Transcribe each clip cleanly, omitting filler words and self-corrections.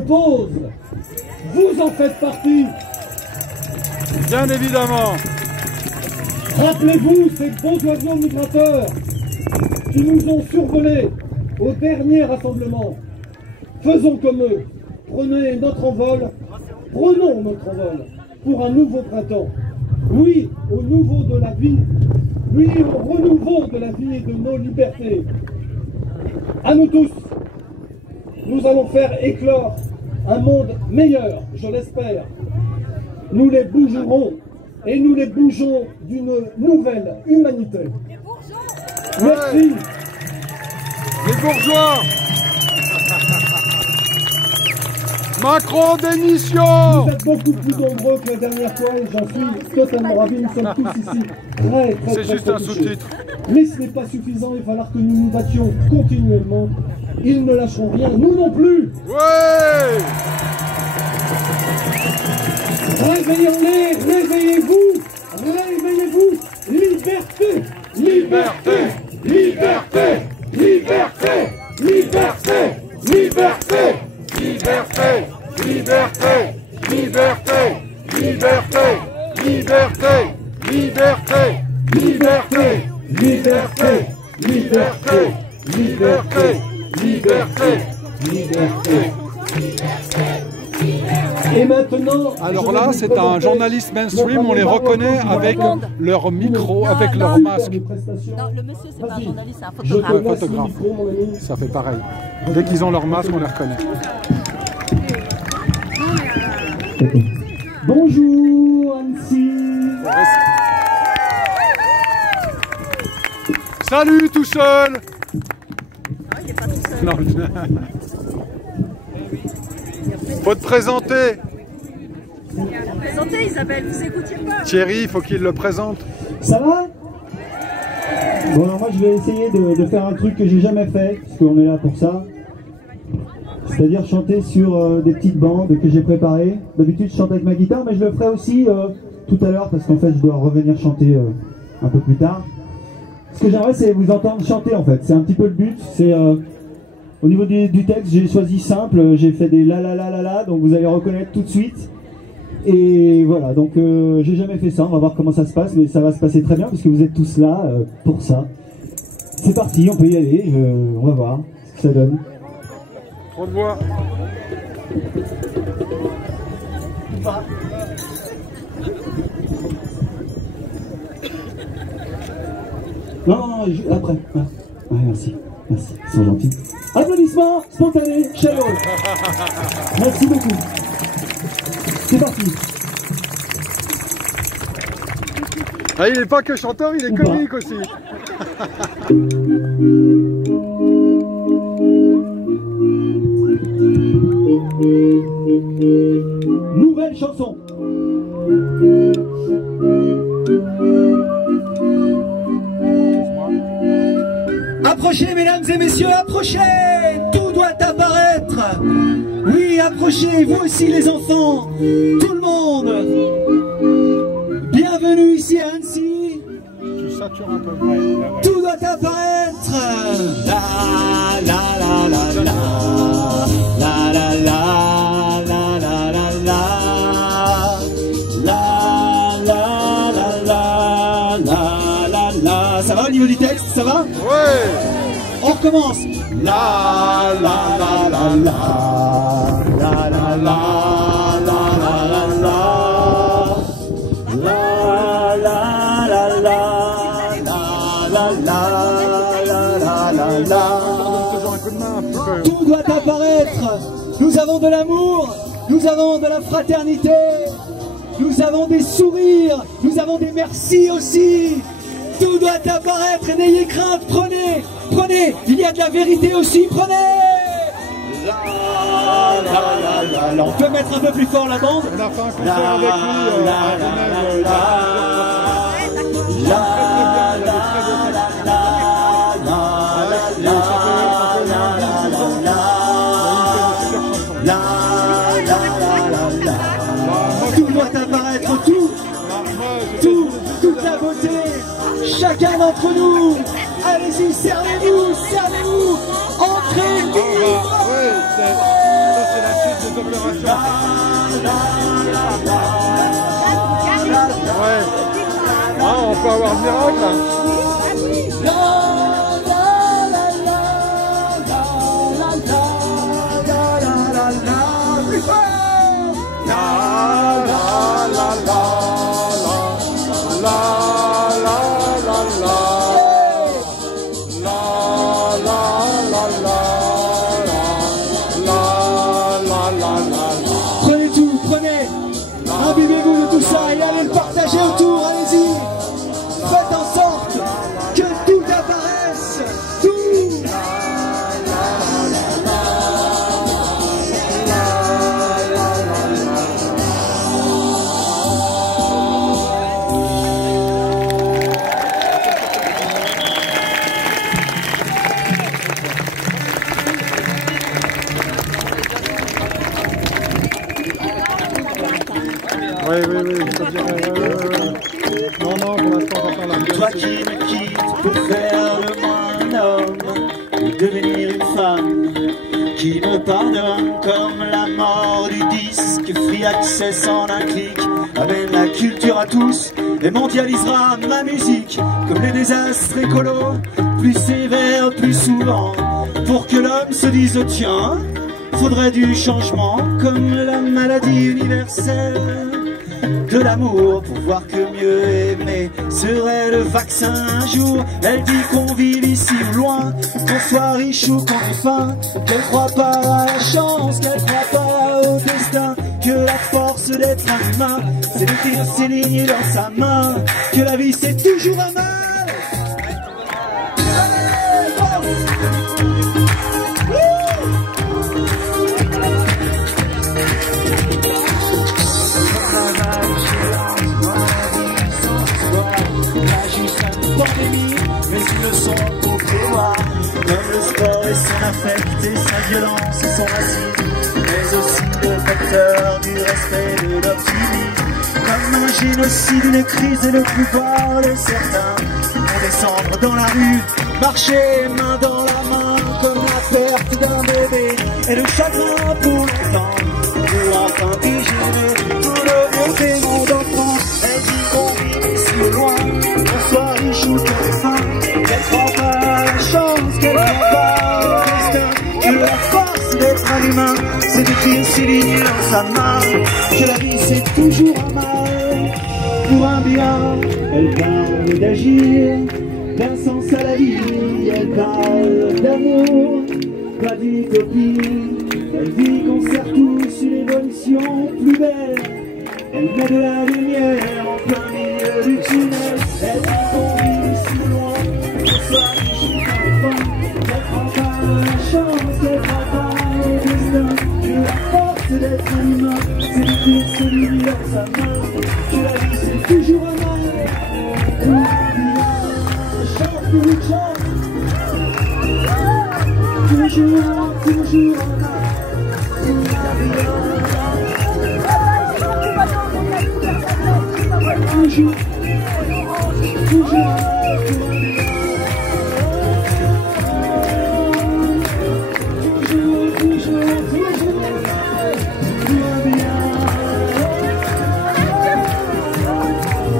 Pause. Vous en faites partie. Bien évidemment. Rappelez-vous ces beaux oiseaux migrateurs qui nous ont survolés au dernier rassemblement. Faisons comme eux. Prenons notre envol pour un nouveau printemps. Oui, au nouveau de la vie. Oui, au renouveau de la vie et de nos libertés. À nous tous, nous allons faire éclore un monde meilleur, je l'espère. Nous les bougerons et nous les bougeons d'une nouvelle humanité. Les bourgeois. Merci. Les bourgeois. Macron démission. Vous êtes beaucoup plus nombreux que la dernière fois et j'en suis totalement ravi. Nous sommes tous ici très C'est juste un sous-titre. Mais ce n'est pas suffisant, il va falloir que nous nous battions continuellement. Ils ne lâcheront rien, nous non plus. Ouais. Réveillons-les, réveillez-vous, réveillez-vous. Liberté, liberté, liberté, liberté, liberté, liberté, liberté, liberté, liberté, liberté, liberté, liberté, liberté, liberté, liberté, liberté, liberté, liberté. Et maintenant, alors là, c'est un journaliste mainstream, on les reconnaît avec leur micro, avec leur masque. Non, le monsieur, c'est pas un journaliste, c'est un Je te photographe. laisse le Photographe. micro, mon ami. Ça fait pareil. Dès qu'ils ont leur masque, on les reconnaît. Bonjour Annecy. Salut tout seul. Non, il n'est pas tout seul. Non. Faut te présenter. Présentez Isabelle, vous écoutiez pas. Thierry, il faut qu'il le présente. Ça va? Bon alors moi je vais essayer de faire un truc que j'ai jamais fait, parce qu'on est là pour ça. C'est-à-dire chanter sur des petites bandes que j'ai préparées. D'habitude je chante avec ma guitare, mais je le ferai aussi tout à l'heure, parce qu'en fait je dois revenir chanter un peu plus tard. Ce que j'aimerais c'est vous entendre chanter en fait, c'est un petit peu le but. C'est au niveau du texte, j'ai choisi simple, j'ai fait des la la la la la, donc vous allez reconnaître tout de suite. Et voilà, donc j'ai jamais fait ça, on va voir comment ça se passe, mais ça va se passer très bien, puisque vous êtes tous là pour ça. C'est parti, on peut y aller, on va voir ce que ça donne. Trop de voix. Non, après. Ouais, merci, merci, ils sont gentils. Applaudissements spontanés, chaleureux. Merci beaucoup. C'est parti. Ah, il n'est pas que chanteur, il est comique aussi. Nouvelle chanson. Approchez, mesdames et messieurs, approchez! Tout doit apparaître! Oui, approchez, vous aussi les enfants! Tout le monde! Bienvenue ici à Annecy! Tu satures un peu. Tout doit apparaître! La la la la la la la la la la la la la la la la la. Ça va au niveau du texte, ça va? Ouais. On recommence. La la la la la la la la la la la la la la la la la la. Toujours un coup de main un petit peu. Tout doit apparaître. Nous avons de l'amour, nous avons de la fraternité, nous avons des sourires, nous avons des merci aussi. Tout doit apparaître et n'ayez crainte, prenez, prenez, il y a de la vérité aussi, prenez. La, la, la, la, la. On peut mettre un peu plus fort la bande. On a fait un concert avec lui à Genève. Tout doit apparaître, toute la beauté, chacun d'entre nous. Allez-y, servez-vous, servez-vous, entrez, Ça c'est la suite de l'agglomération. Ouais. Ah, on peut avoir le miracle. Hein. Prenez tout, prenez, imbibez-vous de tout ça et allez le partager autour, allez-y. Faites en sorte que tout apparaisse, tout. Oui, oui, oui, je peux dire, non, non, pour l'instant, j'entends la Toi qui me quittes pour faire de moi un homme, ou devenir une femme, qui me pardonne comme la mort du disque, free access en un clic, amène la culture à tous et mondialisera ma musique, comme les désastres écolos, plus sévères, plus souvent, pour que l'homme se dise tiens, faudrait du changement, comme la maladie universelle de l'amour, pour voir que mieux aimer serait le vaccin un jour. Elle dit qu'on vive ici ou loin, qu'on soit riche ou qu'on ait faim, qu'elle croit pas à la chance, qu'elle croit pas au destin, que la force d'être un humain, c'est d'écrire ses lignes dans sa main, que la vie c'est toujours un mal. Mais une leçon pour prévoir, comme le sport et son affect et sa violence et son racisme, mais aussi le facteur du respect de l'optimisme, comme un génocide, une crise et le pouvoir de certains vont descendre dans la rue, marcher main dans la main, comme la perte d'un bébé et le chagrin pour longtemps, pour enfin digérer tout le vieux démon d'enfant. Elle dit qu'on vit ici au loin, qu'on soit riche ou qu'on ait faim, qu'elle croit pas à la chance, qu'elle croit pas au destin, que la force d'être un humain, c'est d'écrire ses lignes dans sa main, que la vie c'est toujours un mal, pour un bien. Elle parle d'agir, d'un sens à la vie, elle parle d'amour, pas d'utopie. Elle dit qu'on sert tous une évolution plus belle. Elle met de la lumière en plein milieu du tunnel. Elle dit qu'on vit ici loin, qu'on soit riche ou qu'on ait faim, qu'elle prend pas la chance, qu'elle prend pas le destin, que la force d'être un humain, c'est d'écrire ses lignes dans sa main, que la vie c'est toujours un mal. Chante, chante, toujours, toujours un mal. Toujours, toujours,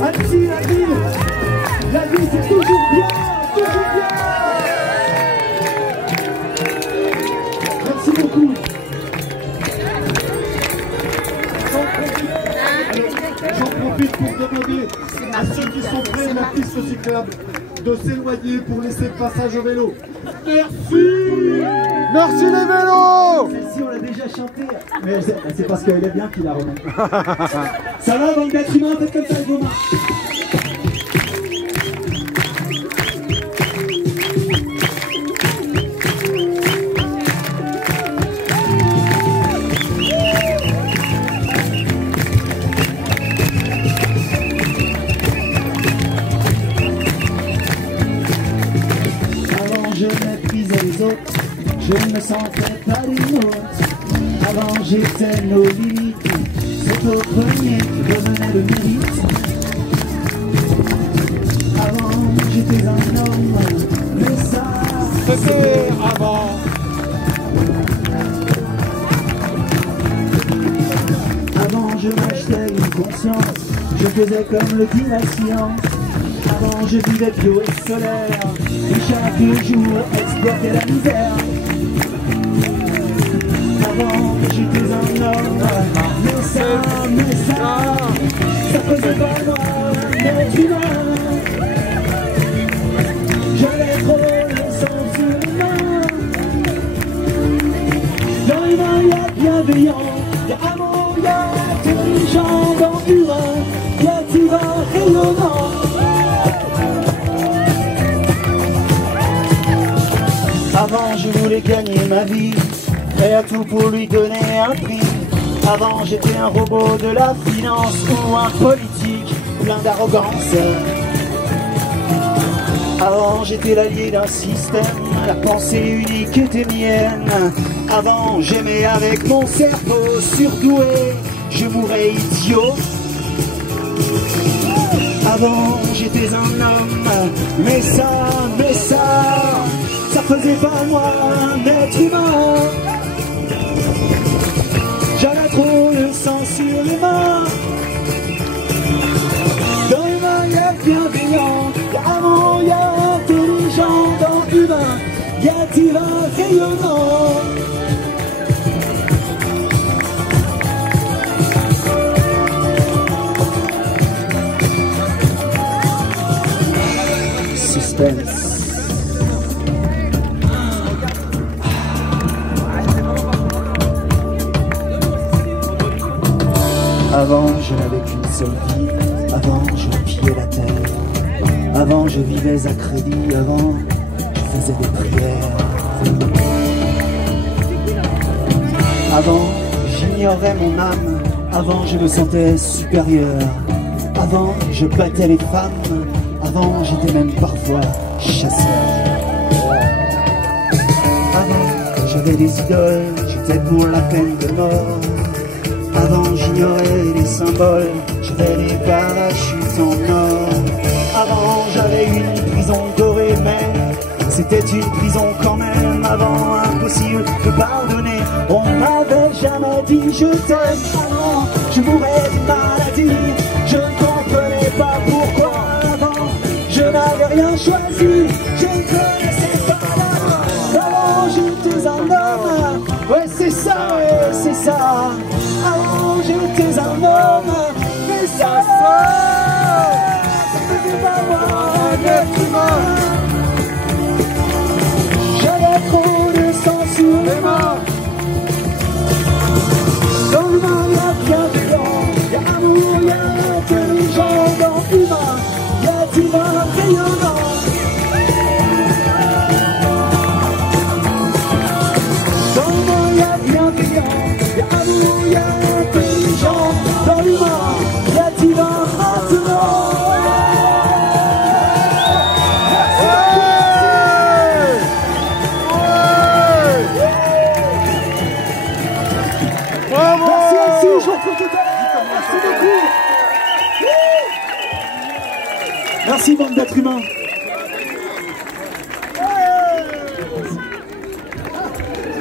Annecy, la vie c'est toujours bien, toujours bien. Merci beaucoup. J'en profite pour demander à ceux qui sont près de la piste cyclable de s'éloigner pour laisser le passage au vélo. Merci. Merci les vélos. Celle-ci on l'a déjà chantée, mais c'est parce qu'elle est bien qu'il la remet. Ça va, bande d'êtres humains, faites comme ça avec vos mains. Avant je méprisais les autres, je ne me sentais pas des nôtres. Avant j'étais nos limites, c'est au premier qui revenait le mérite. Avant j'étais un homme, mais ça C'était avant. je m'achetais une conscience, je faisais comme le dit la science. Avant je vivais bio et solaire, et chaque jour exploitais la misère. Avant j'étais un homme, mais ça faisait pas moi un être humain. J'avais trop le sang sur les mains. Dans l'humain il y a bienveillant, il y a amour, il y a intelligent. Dans l'humain il y a divin rayonnant. Avant je voulais gagner ma vie, et à tout pour lui donner un prix. Avant j'étais un robot de la finance ou un politique plein d'arrogance. Avant j'étais l'allié d'un système, la pensée unique était mienne. Avant j'aimais avec mon cerveau surdoué, je mourrais idiot. Avant j'étais un homme, mais ça faisait pas moi un être humain. J'avais trop le sang sur les mains. Dans l'humain il y a bienveillant, il y a amour, il y a intelligent. Dans l'humain il y a divin rayonnant. Suspense. Avant je n'avais qu'une seule vie, avant je pillais la terre. Avant je vivais à crédit, avant je faisais des prières. Avant j'ignorais mon âme, avant je me sentais supérieur. Avant je battais les femmes, avant j'étais même parfois chasseur. Avant j'avais des idoles, j'étais pour la peine de mort. Avant j'ignorais les symboles, j'avais les parachutes en or. Avant j'avais une prison dorée, mais c'était une prison quand même. Avant impossible de pardonner, on m'avait jamais dit je t'aime. Avant je mourais d'une maladie, je ne comprenais pas pourquoi. Avant je n'avais rien choisi, je ne connaissais pas l'amour. Avant j'étais un homme, ouais c'est ça, Avant j'étais un homme, mais ça faisait pas moi un être humain. J'avais trop de sang sur les mains. Dans l'humain il y a bienveillant, il y a amour, il y a intelligent. Dans l'humain il y a divin rayonnant. Dans l'humain il y a bienveillant, il y a amour, il y a intelligent. Dans l'humain il y a divin maintenant. Bravo! Merci, je vous retrouve tout à l'heure. Merci beaucoup. Merci bande d'êtres humains.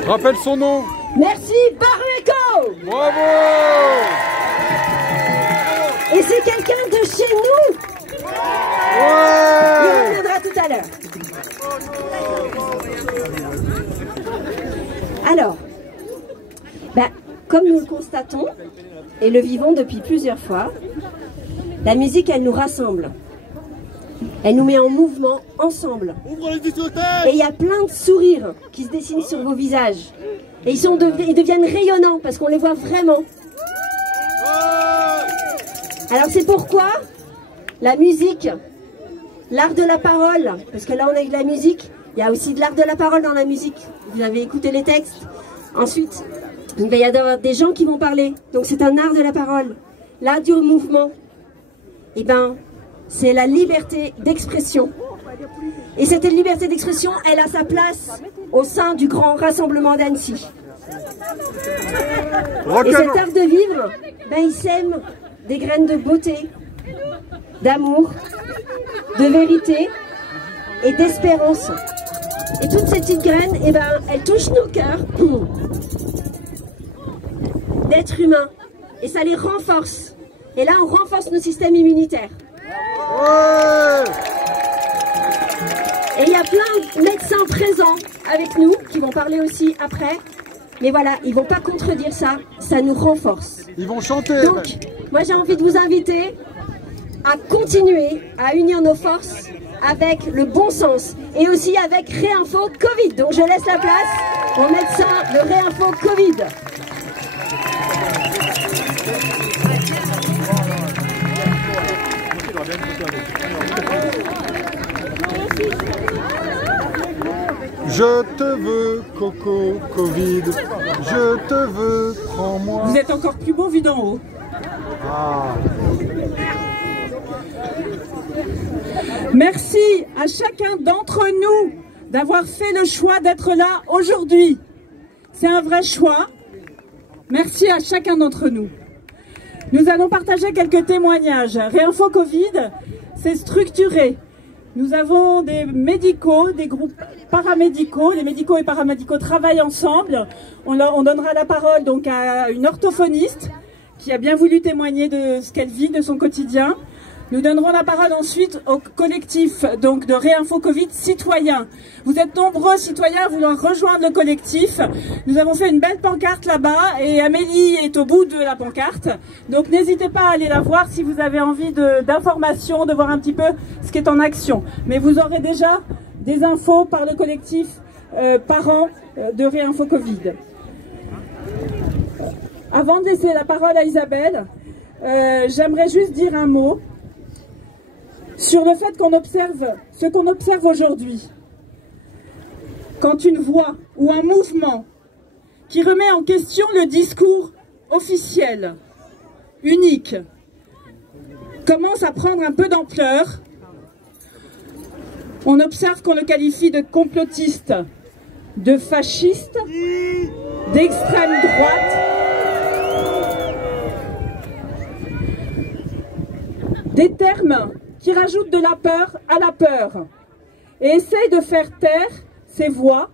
Rappelle son nom. Merci, Barueco. Bravo! Et c'est quelqu'un de chez nous. Ouais! Il reviendra tout à l'heure. Alors, comme nous le constatons et le vivons depuis plusieurs fois, la musique, elle nous rassemble. Elle nous met en mouvement ensemble. Et il y a plein de sourires qui se dessinent sur vos visages. Et ils deviennent rayonnants parce qu'on les voit vraiment. Alors c'est pourquoi la musique, l'art de la parole, parce que là on a de la musique, il y a aussi de l'art de la parole dans la musique. Vous avez écouté les textes. Ensuite, il va y avoir des gens qui vont parler. Donc c'est un art de la parole. L'art du mouvement, eh ben, c'est la liberté d'expression. Et cette liberté d'expression, elle a sa place au sein du grand rassemblement d'Annecy. Et cet art de vivre, ben, il sème des graines de beauté, d'amour, de vérité et d'espérance. Et toutes ces petites graines, eh ben, elles touchent nos cœurs d'êtres humains, et ça les renforce. Et là, on renforce nos systèmes immunitaires. Et il y a plein de médecins présents avec nous qui vont parler aussi après. Mais voilà, ils ne vont pas contredire ça, ça nous renforce. Ils vont chanter. Donc, moi j'ai envie de vous inviter à continuer à unir nos forces avec le bon sens et aussi avec Réinfo Covid. Donc je laisse la place aux médecins de Réinfo Covid. Je te veux, Coco Covid. Je te veux, prends-moi. Vous êtes encore plus beau vu d'en haut. Ah. Merci à chacun d'entre nous d'avoir fait le choix d'être là aujourd'hui. C'est un vrai choix. Merci à chacun d'entre nous. Nous allons partager quelques témoignages. Réinfo Covid, c'est structuré. Nous avons des médicaux, des groupes paramédicaux. Les médicaux et paramédicaux travaillent ensemble. On donnera la parole donc à une orthophoniste qui a bien voulu témoigner de ce qu'elle vit, de son quotidien. Nous donnerons la parole ensuite au collectif donc de Réinfo Covid citoyens. Vous êtes nombreux citoyens à vouloir rejoindre le collectif. Nous avons fait une belle pancarte là-bas et Amélie est au bout de la pancarte. Donc n'hésitez pas à aller la voir si vous avez envie d'informations, de voir un petit peu ce qui est en action. Mais vous aurez déjà des infos par le collectif parents de Réinfo Covid. Avant de laisser la parole à Isabelle, j'aimerais juste dire un mot sur le fait qu'on observe ce qu'on observe aujourd'hui. Quand une voix ou un mouvement qui remet en question le discours officiel, unique, commence à prendre un peu d'ampleur, on observe qu'on le qualifie de complotiste, de fasciste, d'extrême droite, des termes qui rajoutent de la peur à la peur et essayent de faire taire ces voix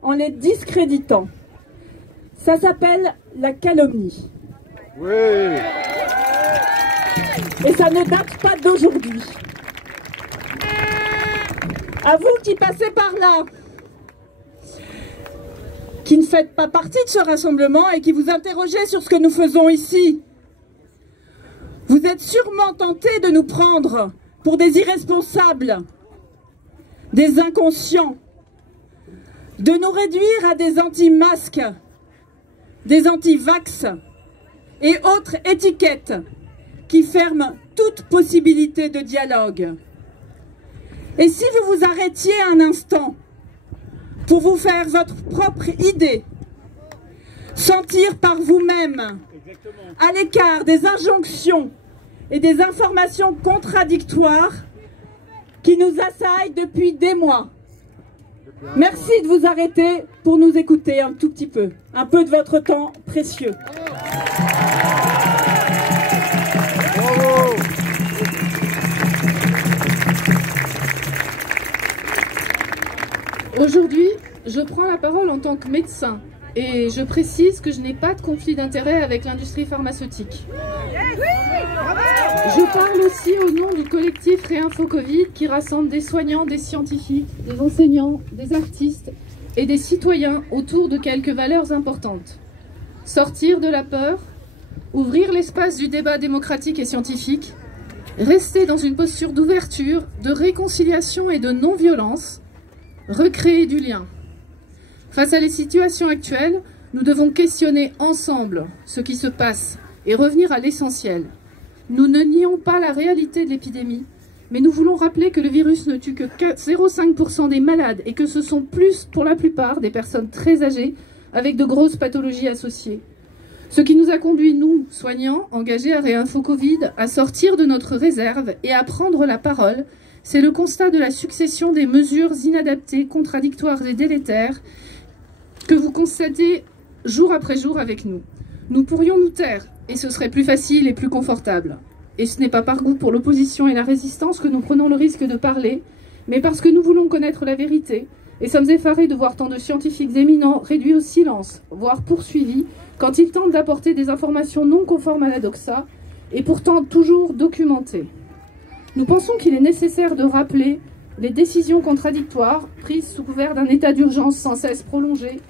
en les discréditant. Ça s'appelle la calomnie. Oui. Et ça ne date pas d'aujourd'hui. À vous qui passez par là, qui ne faites pas partie de ce rassemblement et qui vous interrogez sur ce que nous faisons ici, vous êtes sûrement tentés de nous prendre pour des irresponsables, des inconscients, de nous réduire à des anti-masques, des anti-vax et autres étiquettes qui ferment toute possibilité de dialogue. Et si vous vous arrêtiez un instant pour vous faire votre propre idée, sentir par vous-même à l'écart des injonctions et des informations contradictoires qui nous assaillent depuis des mois. Merci de vous arrêter pour nous écouter un tout petit peu, un peu de votre temps précieux. Bravo. Aujourd'hui, je prends la parole en tant que médecin et je précise que je n'ai pas de conflit d'intérêt avec l'industrie pharmaceutique. Je parle aussi au nom du collectif Réinfo Covid qui rassemble des soignants, des scientifiques, des enseignants, des artistes et des citoyens autour de quelques valeurs importantes. Sortir de la peur, ouvrir l'espace du débat démocratique et scientifique, rester dans une posture d'ouverture, de réconciliation et de non-violence, recréer du lien. Face à les situations actuelles, nous devons questionner ensemble ce qui se passe et revenir à l'essentiel. Nous ne nions pas la réalité de l'épidémie, mais nous voulons rappeler que le virus ne tue que 0,5% des malades et que ce sont plus, pour la plupart, des personnes très âgées avec de grosses pathologies associées. Ce qui nous a conduit, nous, soignants, engagés à Réinfo Covid, à sortir de notre réserve et à prendre la parole, c'est le constat de la succession des mesures inadaptées, contradictoires et délétères que vous constatez jour après jour avec nous. Nous pourrions nous taire, et ce serait plus facile et plus confortable. Et ce n'est pas par goût pour l'opposition et la résistance que nous prenons le risque de parler, mais parce que nous voulons connaître la vérité et sommes effarés de voir tant de scientifiques éminents réduits au silence, voire poursuivis, quand ils tentent d'apporter des informations non conformes à la doxa, et pourtant toujours documentées. Nous pensons qu'il est nécessaire de rappeler les décisions contradictoires prises sous couvert d'un état d'urgence sans cesse prolongé,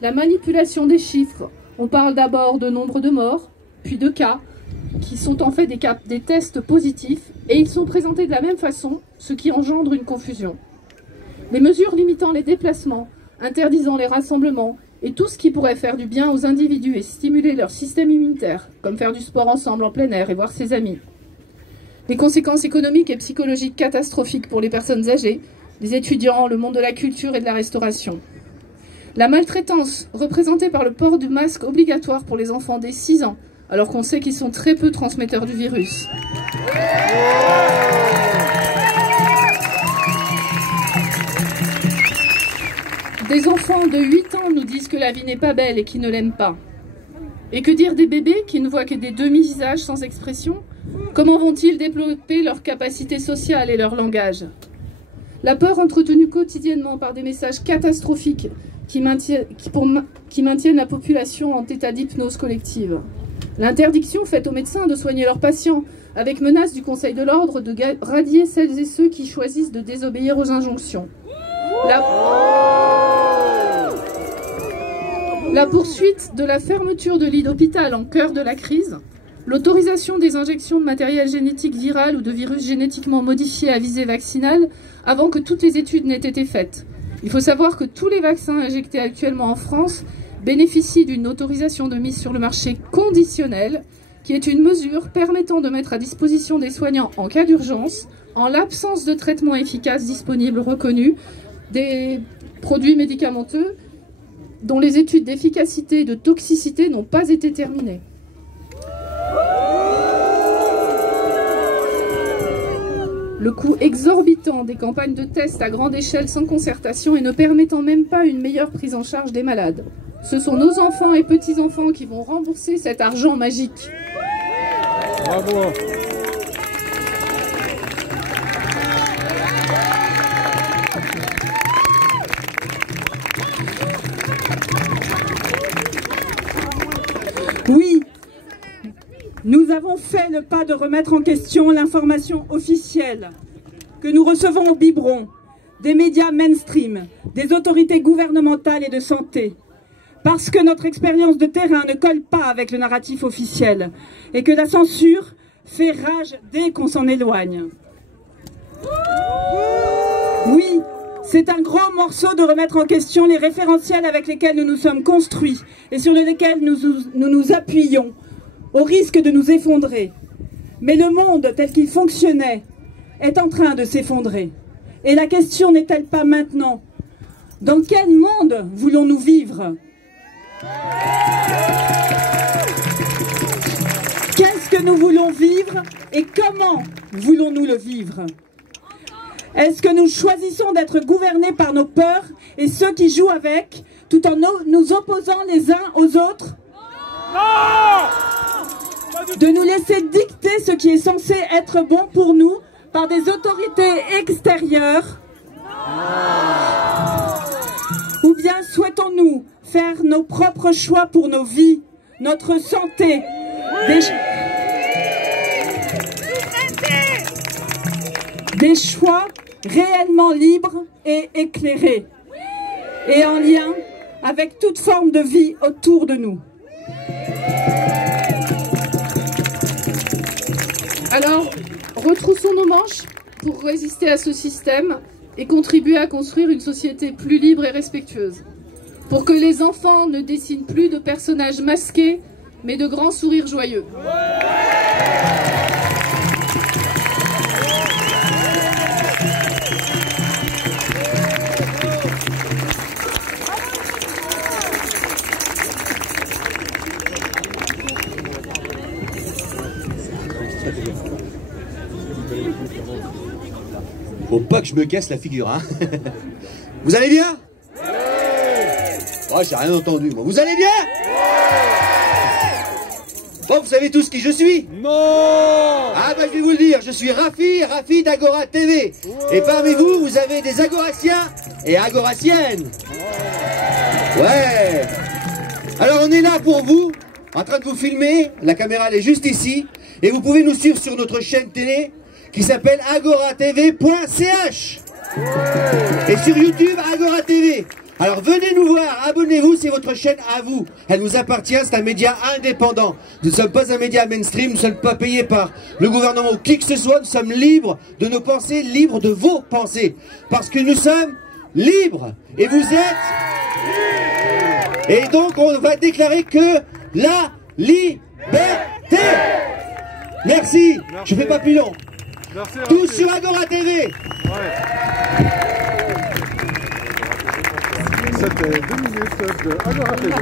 la manipulation des chiffres. On parle d'abord de nombre de morts, puis de cas, qui sont en fait des tests positifs, et ils sont présentés de la même façon, ce qui engendre une confusion. Les mesures limitant les déplacements, interdisant les rassemblements, et tout ce qui pourrait faire du bien aux individus et stimuler leur système immunitaire, comme faire du sport ensemble en plein air et voir ses amis. Les conséquences économiques et psychologiques catastrophiques pour les personnes âgées, les étudiants, le monde de la culture et de la restauration. La maltraitance, représentée par le port du masque obligatoire pour les enfants dès 6 ans, alors qu'on sait qu'ils sont très peu transmetteurs du virus. Des enfants de 8 ans nous disent que la vie n'est pas belle et qu'ils ne l'aiment pas. Et que dire des bébés qui ne voient que des demi-visages sans expression? Comment vont-ils développer leur capacité sociale et leur langage? La peur entretenue quotidiennement par des messages catastrophiques qui maintiennent la population en état d'hypnose collective. L'interdiction faite aux médecins de soigner leurs patients, avec menace du Conseil de l'ordre de radier celles et ceux qui choisissent de désobéir aux injonctions. La poursuite de la fermeture de lits d'hôpital en cœur de la crise, l'autorisation des injections de matériel génétique viral ou de virus génétiquement modifiés à visée vaccinale avant que toutes les études n'aient été faites. Il faut savoir que tous les vaccins injectés actuellement en France bénéficient d'une autorisation de mise sur le marché conditionnelle, qui est une mesure permettant de mettre à disposition des soignants en cas d'urgence, en l'absence de traitement efficace disponible reconnu, des produits médicamenteux dont les études d'efficacité et de toxicité n'ont pas été terminées. Le coût exorbitant des campagnes de tests à grande échelle sans concertation et ne permettant même pas une meilleure prise en charge des malades. Ce sont nos enfants et petits-enfants qui vont rembourser cet argent magique. Bravo. Oui, nous avons fait le pas de remettre en question l'information officielle que nous recevons au biberon des médias mainstream, des autorités gouvernementales et de santé, parce que notre expérience de terrain ne colle pas avec le narratif officiel et que la censure fait rage dès qu'on s'en éloigne. Oui, c'est un gros morceau de remettre en question les référentiels avec lesquels nous nous sommes construits et sur lesquels nous nous appuyons, au risque de nous effondrer. Mais le monde tel qu'il fonctionnait est en train de s'effondrer. Et la question n'est-elle pas maintenant? Dans quel monde voulons-nous vivre? Qu'est-ce que nous voulons vivre et comment voulons-nous le vivre? Est-ce que nous choisissons d'être gouvernés par nos peurs et ceux qui jouent avec, tout en nous opposant les uns aux autres? De nous laisser dicter ce qui est censé être bon pour nous par des autorités extérieures? Ou bien souhaitons-nous faire nos propres choix pour nos vies, notre santé, des choix réellement libres et éclairés, et en lien avec toute forme de vie autour de nous. Alors, retroussons nos manches pour résister à ce système et contribuer à construire une société plus libre et respectueuse. Pour que les enfants ne dessinent plus de personnages masqués, mais de grands sourires joyeux. Faut pas que je me casse la figure, hein. Vous allez bien? Oh, j'ai rien entendu, moi. Vous allez bien? Bon, vous savez tous qui je suis? Non. Ah bah je vais vous le dire, je suis Rafi d'Agora TV. Et parmi vous, vous avez des agoraciens et agoraciennes. Ouais. Alors on est là pour vous, en train de vous filmer, la caméra elle est juste ici, et vous pouvez nous suivre sur notre chaîne télé qui s'appelle agoratv.ch et sur YouTube Agora TV. Alors venez nous voir, abonnez-vous, c'est votre chaîne à vous. Elle nous appartient, c'est un média indépendant. Nous ne sommes pas un média mainstream, nous ne sommes pas payés par le gouvernement ou qui que ce soit. Nous sommes libres de nos pensées, libres de vos pensées. Parce que nous sommes libres. Et vous êtes... Et donc on va déclarer que la liberté. Merci. Je fais pas plus long. Tous sur Agora TV. C'était 2 minutes de Agora TV.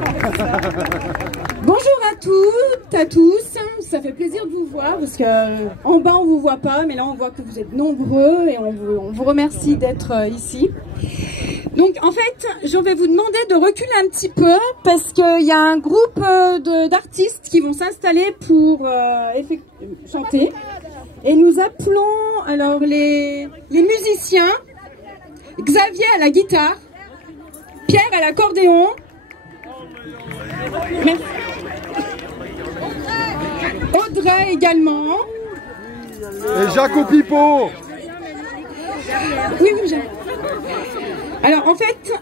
Bonjour à toutes, à tous. Ça fait plaisir de vous voir parce que en bas on vous voit pas, mais là on voit que vous êtes nombreux et on vous remercie d'être ici. Donc en fait, je vais vous demander de reculer un petit peu parce qu'il y a un groupe d'artistes qui vont s'installer pour chanter. Et nous appelons alors les musiciens, Xavier à la guitare, Pierre à l'accordéon, Audrey également. Et Jacques au pipeau. Oui, oui, alors en fait,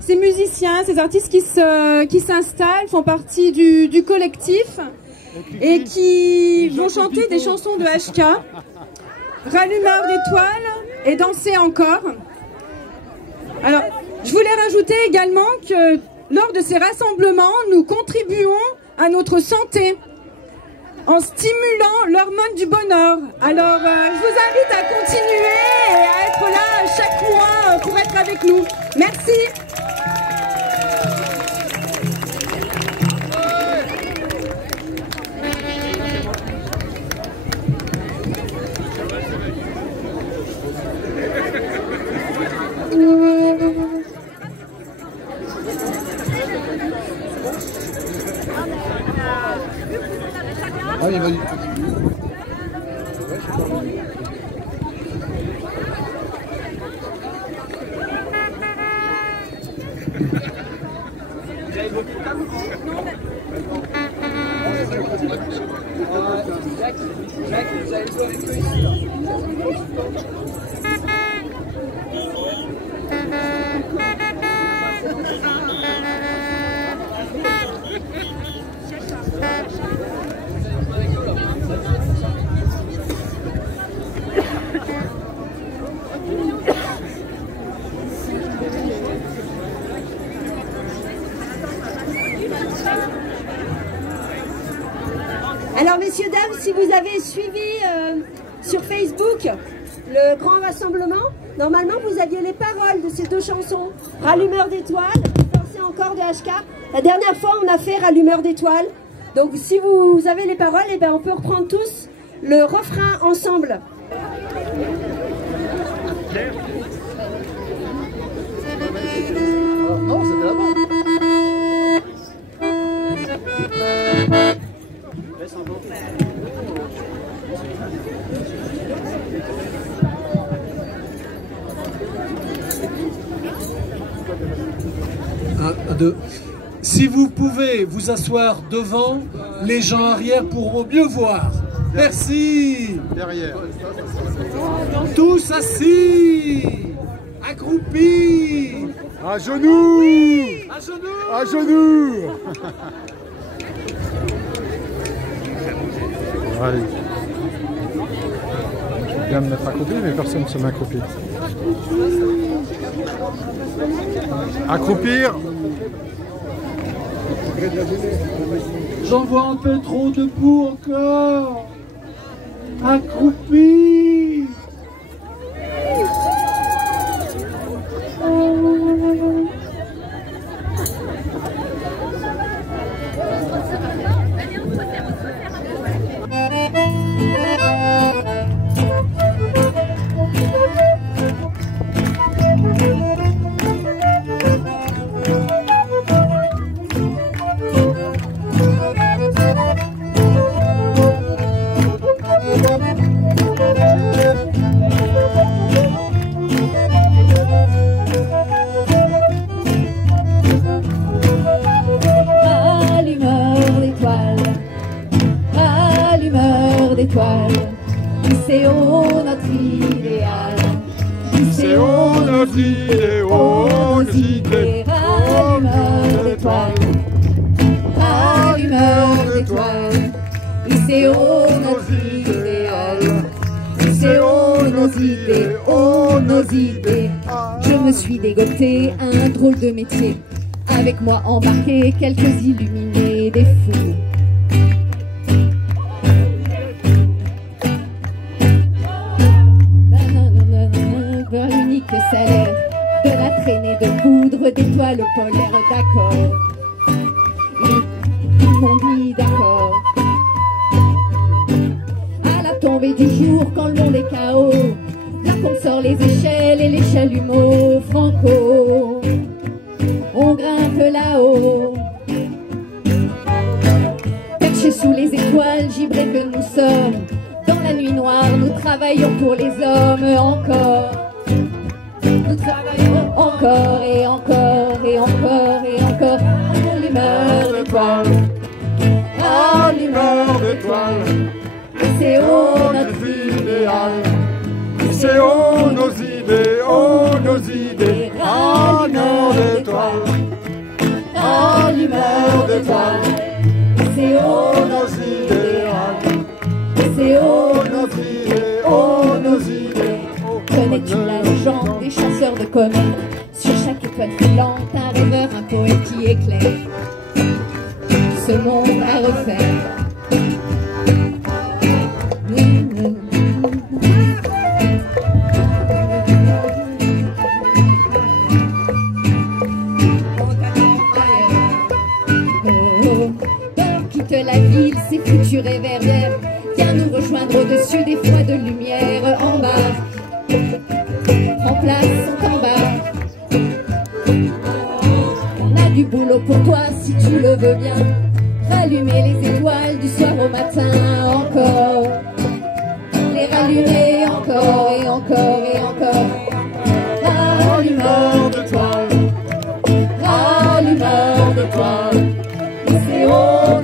ces musiciens, ces artistes qui s'installent font partie du collectif et qui vont chanter des chansons de HK, Rallumeur d'étoiles et Danser encore. Alors, je voulais rajouter également que lors de ces rassemblements, nous contribuons à notre santé en stimulant l'hormone du bonheur. Alors, je vous invite à continuer et à être là chaque mois pour être avec nous. Merci. Allez, vas-y. Alors messieurs, dames, si vous avez suivi sur Facebook le grand rassemblement, normalement vous aviez les paroles de ces deux chansons, Rallumeur d'étoiles, Danser encore de HK. La dernière fois on a fait Rallumeur d'étoiles, donc si vous avez les paroles, eh ben, on peut reprendre tous le refrain ensemble. Non, c'était là-bas. Un, deux. Si vous pouvez vous asseoir devant, les gens arrière pourront mieux voir. Merci. Derrière. Tous assis, accroupis. À genoux. À genoux. À genoux. Allez. Je viens de me mettre accroupi, mais personne ne se met accroupi. Accroupir. J'en vois un peu trop debout encore. Accroupi. Lycéo, notre idéal. Lycéo, nos idéaux, nos idées. Rallumeur d'étoiles, rallumeur d'étoiles. Lycéo, notre idéal. Lycéo, nos idées, oh nos idées. Je me suis dégoté un drôle de métier. Avec moi embarqués quelques illuminés, des fous. Vers l'unique salaire de la traînée de poudre d'étoiles polaires, d'accord. Ils m'ont dit d'accord. À la tombée du jour, quand le monde est chaos, là qu'on sort les échelles et les chalumeaux, Franco, on grimpe là-haut. Perchés sous les étoiles, gibrés que nous sommes, dans la nuit noire, nous travaillons pour les hommes encore. Nous travaillons encore et encore et encore et encore. En l'humeur d'étoiles, en l'humeur d'étoiles. C'est oh notre idéal. C'est oh nos idées, oh nos idées. En l'humeur d'étoiles, en l'humeur d'étoiles. C'est oh notre idéal. C'est oh notre idée, oh nos idées. Connais-tu la légende des chasseurs de comètes? Sur chaque étoile filante, un rêveur, un poète qui éclaire ce monde à refaire. Quitte la ville, ses futurs réverbères. Viens nous rejoindre au-dessus des fois de lumière. En bas, en place, en bas. On a du boulot pour toi si tu le veux bien. Rallumer les étoiles du soir au matin encore. Les rallumer encore et encore et encore. Rallumeur d'étoiles, rallumeur d'étoiles. C'est on